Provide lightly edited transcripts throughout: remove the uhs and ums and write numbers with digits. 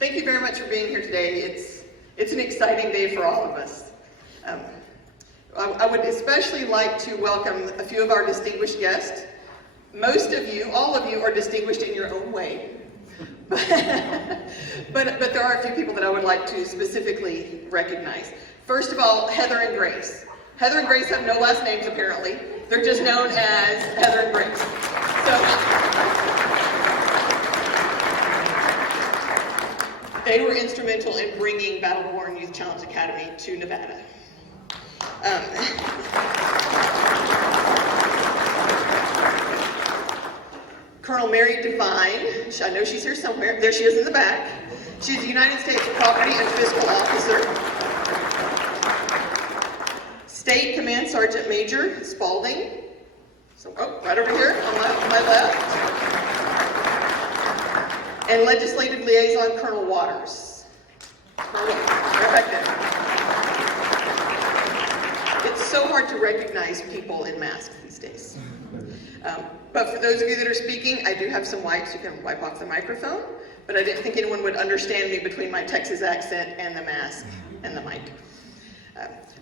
Thank you very much for being here today. It's an exciting day for all of us. I would especially like to welcome a few of our distinguished guests. Most of you, all of you, are distinguished in your own way. But there are a few people that I would like to specifically recognize. First of all, Heather and Grace. Heather and Grace have no last names, apparently. They're just known as Heather and Grace. So they were instrumental in bringing Battle-Born Youth Challenge Academy to Nevada. Colonel Mary Devine, I know she's here somewhere. There she is in the back. She's the United States Property and Fiscal Officer. State Command Sergeant Major Spalding. So, right over here on my left. And Legislative Liaison Colonel Waters. Right back there. It's so hard to recognize people in masks these days. But for those of you that are speaking, I do have some wipes. You can wipe off the microphone. But I didn't think anyone would understand me between my Texas accent and the mask and the mic.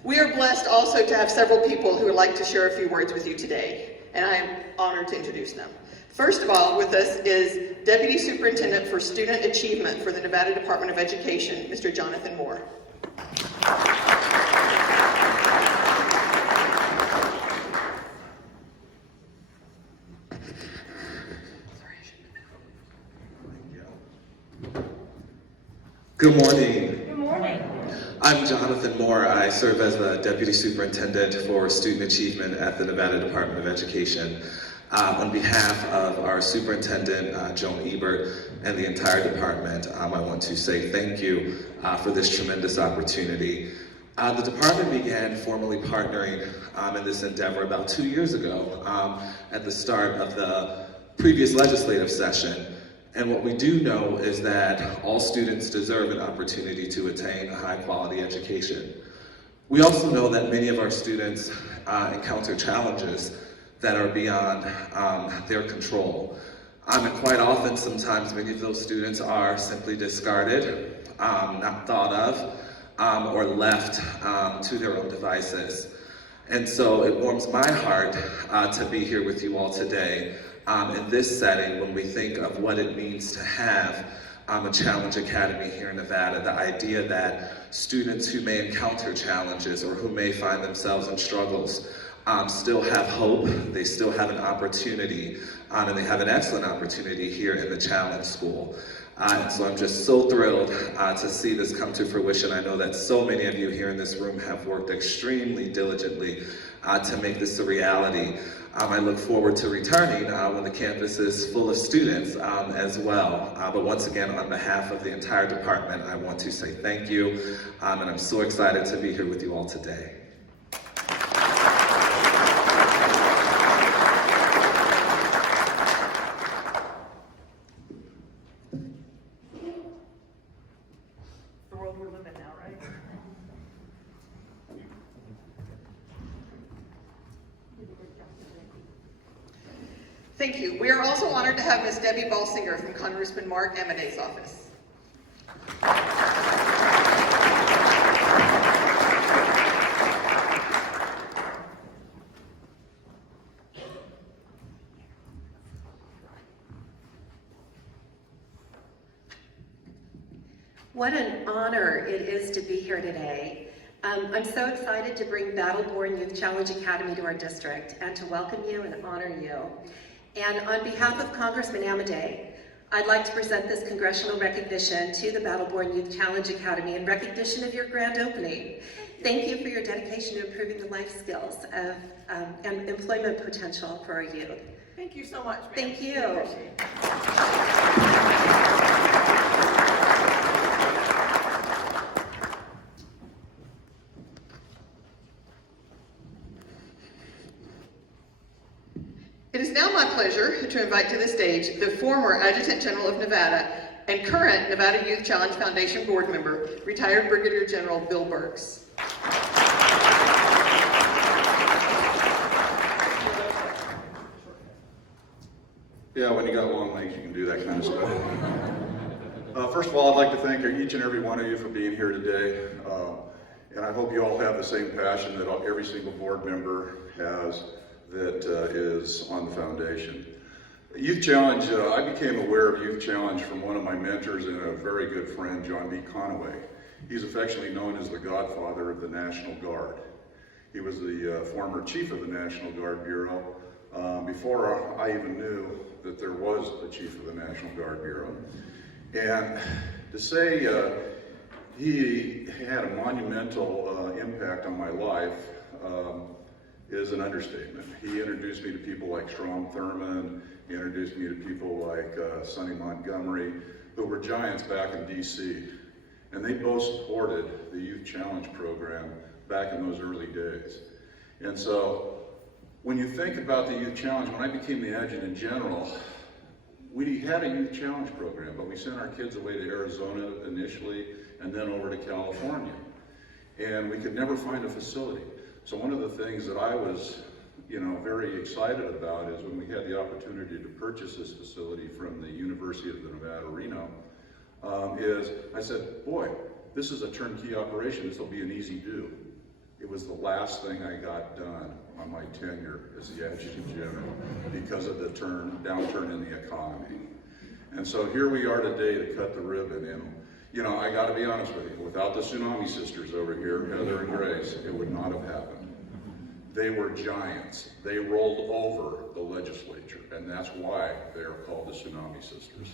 We are blessed also to have several people who would like to share a few words with you today, and I am honored to introduce them. First of all, with us is Deputy Superintendent for Student Achievement for the Nevada Department of Education, Mr. Jonathan Moore. Good morning. Good morning. I'm Jonathan Moore. I serve as the Deputy Superintendent for Student Achievement at the Nevada Department of Education. On behalf of our Superintendent, Joan Ebert, and the entire department, I want to say thank you for this tremendous opportunity. The department began formally partnering in this endeavor about 2 years ago at the start of the previous legislative session. And what we do know is that all students deserve an opportunity to attain a high-quality education. We also know that many of our students encounter challenges that are beyond their control. And quite often, sometimes many of those students are simply discarded, not thought of, or left to their own devices. And so it warms my heart to be here with you all today in this setting when we think of what it means to have a Challenge Academy here in Nevada. The idea that students who may encounter challenges or who may find themselves in struggles still have hope, they still have an opportunity, and they have an excellent opportunity here in the Challenge School. And so I'm just so thrilled to see this come to fruition. I know that so many of you here in this room have worked extremely diligently to make this a reality. I look forward to returning when the campus is full of students as well. But once again, on behalf of the entire department, I want to say thank you, and I'm so excited to be here with you all today. The world we live in now, right? Thank you. We are also honored to have Ms. Debbie Balsinger from Congressman Mark Amadei's office. What an honor it is to be here today. I'm so excited to bring Battle-Born Youth Challenge Academy to our district and to welcome you and honor you. And on behalf of Congressman Amadei, I'd like to present this congressional recognition to the Battle-Born Youth Challenge Academy in recognition of your grand opening. Thank you for your dedication to improving the life skills of, and employment potential for our youth. Thank you so much, ma'am. Thank you. It is now my pleasure to invite to the stage the former Adjutant General of Nevada and current Nevada Youth Challenge Foundation board member, retired Brigadier General Bill Burks. Yeah, when you got long legs, you can do that kind of stuff. First of all, I'd like to thank each and every one of you for being here today. And I hope you all have the same passion that every single board member has that is on the foundation. Youth Challenge, I became aware of Youth Challenge from one of my mentors and a very good friend, John B. Conaway. He's affectionately known as the godfather of the National Guard. He was the former chief of the National Guard Bureau before I even knew that there was a chief of the National Guard Bureau. And to say he had a monumental impact on my life is an understatement. He introduced me to people like Strom Thurmond. He introduced me to people like Sonny Montgomery, who were giants back in DC. And they both supported the Youth Challenge program back in those early days. And so when you think about the Youth Challenge, when I became the adjutant general, we had a Youth Challenge program, but we sent our kids away to Arizona initially and then over to California. And we could never find a facility. So one of the things that I was very excited about is when we had the opportunity to purchase this facility from the University of the Nevada, Reno, is I said, boy, this is a turnkey operation, this will be an easy do. It was the last thing I got done on my tenure as the adjutant general because of the downturn in the economy. And so here we are today to cut the ribbon. And I gotta be honest with you, without the Tsunami Sisters over here, Heather and Grace, it would not have happened. They were giants. They rolled over the legislature, and that's why they are called the Tsunami Sisters.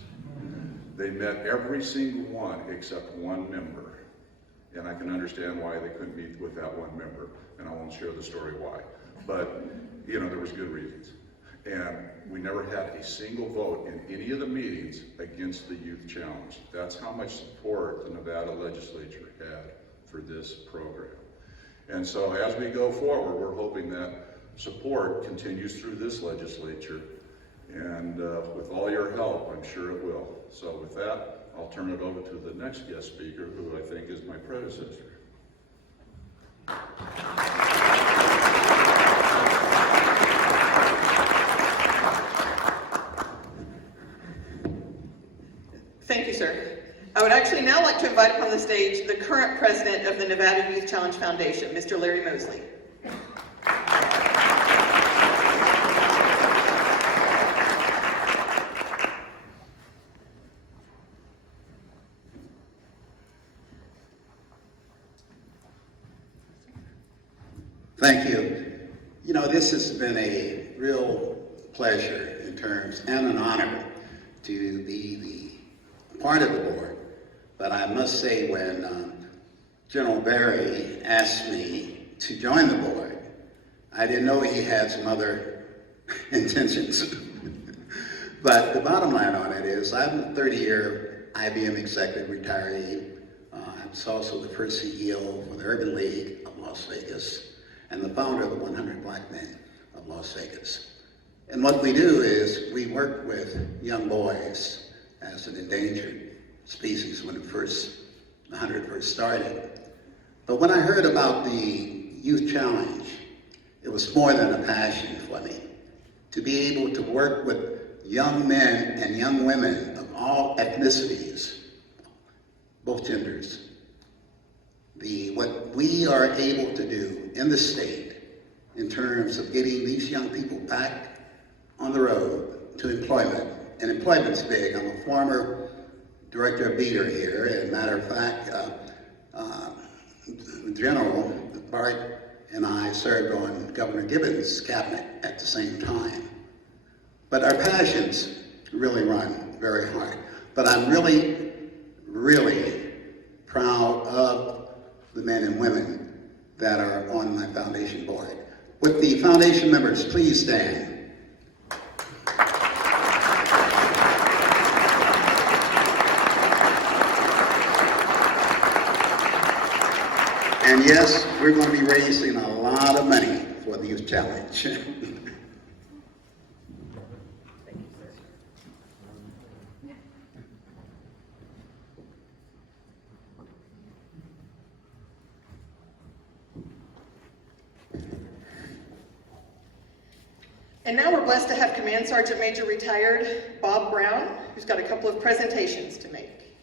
They met every single one except one member. And I can understand why they couldn't meet with that one member, and I won't share the story why. But, there was good reasons. And we never had a single vote in any of the meetings against the Youth Challenge. That's how much support the Nevada legislature had for this program. And so as we go forward, we're hoping that support continues through this legislature. And with all your help, I'm sure it will. So with that, I'll turn it over to the next guest speaker, who I think is my predecessor. Thank you, sir. I would actually now like to invite upon the stage the current president of the Nevada Youth Challenge Foundation, Mr. Larry Mosley. Thank you. This has been a real pleasure in terms and an honor to be the part of the board. But I must say, when General Barry asked me to join the board, I didn't know he had some other intentions. But the bottom line on it is, I'm a 30-year IBM executive retiree. I was also the first CEO for the Urban League of Las Vegas and the founder of the 100 Black Men of Las Vegas. And what we do is we work with young boys as an endangered species when the 100 first started. But when I heard about the Youth Challenge, it was more than a passion for me to be able to work with young men and young women of all ethnicities, both genders. What we are able to do in the state in terms of getting these young people back on the road to employment, and employment's big. I'm a former director of BEATER here, and matter of fact, General Bart and I served on Governor Gibbons' cabinet at the same time. But our passions really run very hard. But I'm really, really proud of the men and women that are on my foundation board. Would the foundation members please stand? And yes, we're going to be raising a lot of money for the Youth Challenge. And now we're blessed to have Command Sergeant Major retired Bob Brown, who's got a couple of presentations to make.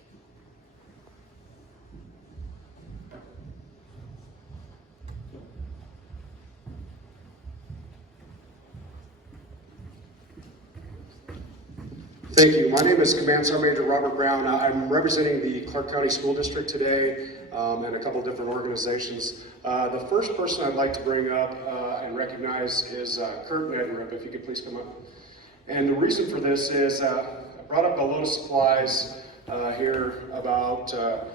Thank you. My name is Command Sergeant Major Robert Brown. I'm representing the Clark County School District today and a couple different organizations. The first person I'd like to bring up and recognize is Kurt Nedrip, if you could please come up. And the reason for this is I brought up a load of supplies here about a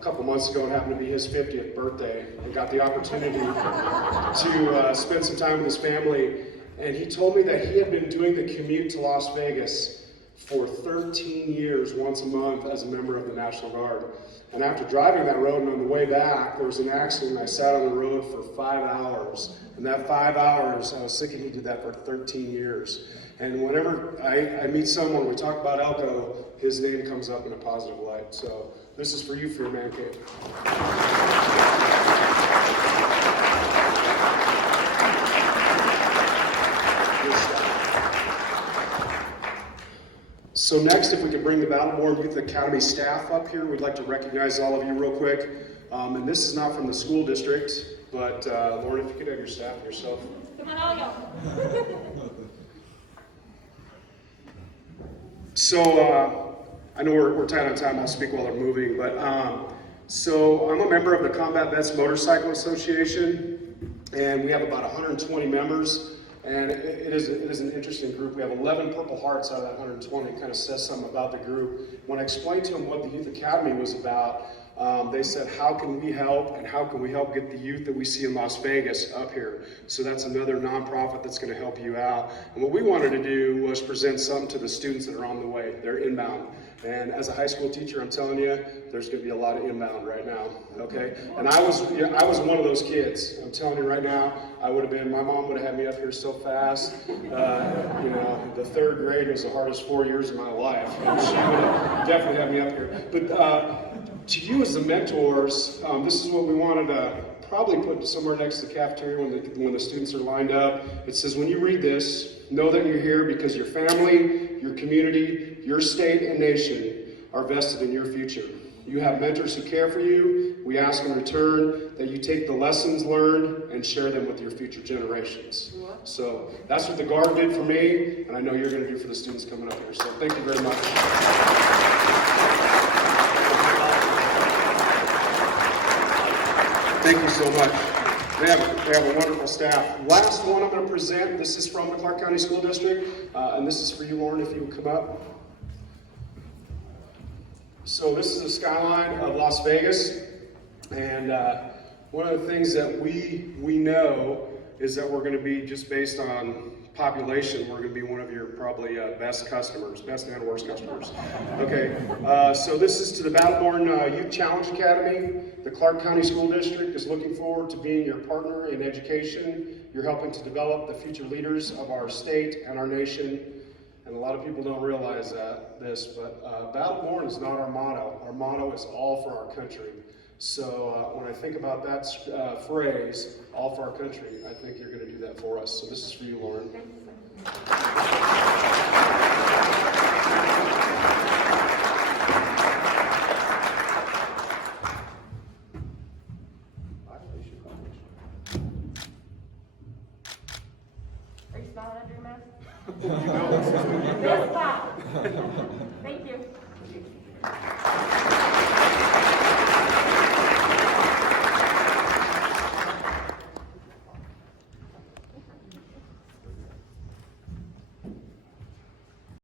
couple months ago. It happened to be his 50th birthday, and got the opportunity to spend some time with his family. And he told me that he had been doing the commute to Las Vegas for 13 years, once a month, as a member of the National Guard. And after driving that road and on the way back, there was an accident. I sat on the road for 5 hours. And that 5 hours, I was thinking he did that for 13 years. And whenever I meet someone, we talk about Elko, his name comes up in a positive light. So this is for you, for your man cave. So next, if we could bring the Battleborn Youth Academy staff up here, we'd like to recognize all of you real quick. And this is not from the school district, but Lauren, if you could have your staff and yourself. Come on, all y'all. So I know we're tight on time, I'll speak while they're moving, but so I'm a member of the Combat Vets Motorcycle Association, and we have about 120 members. And it is an interesting group. We have 11 Purple Hearts out of that 120. It kind of says something about the group. When I explained to them what the Youth Academy was about, they said, how can we help, and how can we help get the youth that we see in Las Vegas up here? So that's another nonprofit that's going to help you out. And what we wanted to do was present something to the students that are on the way. They're inbound. And as a high school teacher, I'm telling you, there's going to be a lot of inbound right now, okay? And I was one of those kids. I'm telling you right now, my mom would have had me up here so fast. You know, the third grade was the hardest 4 years of my life. And she would have definitely had me up here. But to you as the mentors, this is what we wanted to probably put somewhere next to the cafeteria when the students are lined up. It says, when you read this, know that you're here because your family, your community, your state and nation are vested in your future. You have mentors who care for you. We ask in return that you take the lessons learned and share them with your future generations. So that's what the Guard did for me, and I know you're going to do for the students coming up here. So thank you very much. Thank you so much. They have a wonderful staff. Last one I'm going to present, this is from the Clark County School District, and this is for you, Lauren, if you would come up. So this is the skyline of Las Vegas, and one of the things that we know is that we're going to be, just based on population, we're going to be one of your probably best and worst customers. Okay, so this is to the Battleborn Youth Challenge Academy. The Clark County School District is looking forward to being your partner in education. You're helping to develop the future leaders of our state and our nation. And a lot of people don't realize this, but Battleborn is not our motto. Our motto is all for our country. So when I think about that phrase, all for our country, I think you're going to do that for us. So this is for you, Lauren.